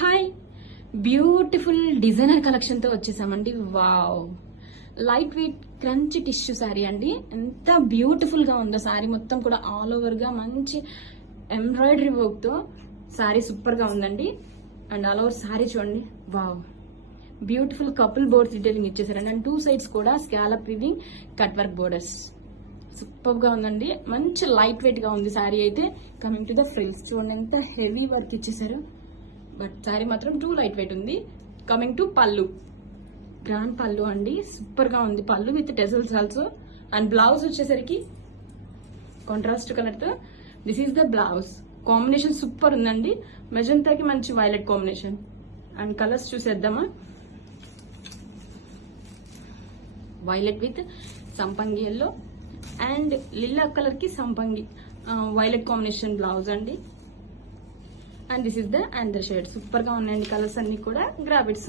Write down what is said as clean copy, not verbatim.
Hi, beautiful designer collection తో వచ్చేసామండి. Wow, light weight crunch tissue sari అండి. ఎంత బ్యూటిఫుల్ గా ఉందో శారీ మొత్తం కూడా ఆల్ ఓవర్ గా మంచి ఎంబ్రాయిడరీ వర్క్ తో శారీ సూపర్ గా ఉందండి. అండ్ ఆల్ ఓవర్ శారీ చూడండి. Wow, beautiful couple boards detailing ఇచ్చేసారండి. అండ్ 2 sides కూడా scallop weaving cut work borders. Super గా ఉందండి. మంచి లైట్ వెయిట్ గా ఉంది శారీ అయితే. కమింగ్ టు ద ఫ్రిల్స్ చూడండి, ఎంత హెవీ వర్క్ ఇచ్చేసారు. బట్ శారీ మాత్రం టూ లైట్ వెయిట్ ఉంది. కమింగ్ టు పళ్ళు, గ్రాండ్ పళ్ళు అండి. సూపర్ గా ఉంది పళ్ళు with tassels also. And blouse వచ్చేసరికి కాంట్రాస్ట్ కలర్ తో. This is the blouse. Combination super ఉందండి. మెజంతాకి మంచి వైలెట్ కాంబినేషన్. అండ్ కలర్స్ చూసేద్దామా. వైలెట్ విత్ సంపంగి ఎల్లో అండ్ లిల్లా కలర్ కి సంపంగి వైలెట్ కాంబినేషన్ బ్లౌజ్ అండి. And this is the shade. Super గా ఉన్నాయండి కలర్స్ అన్ని కూడా. Grab it.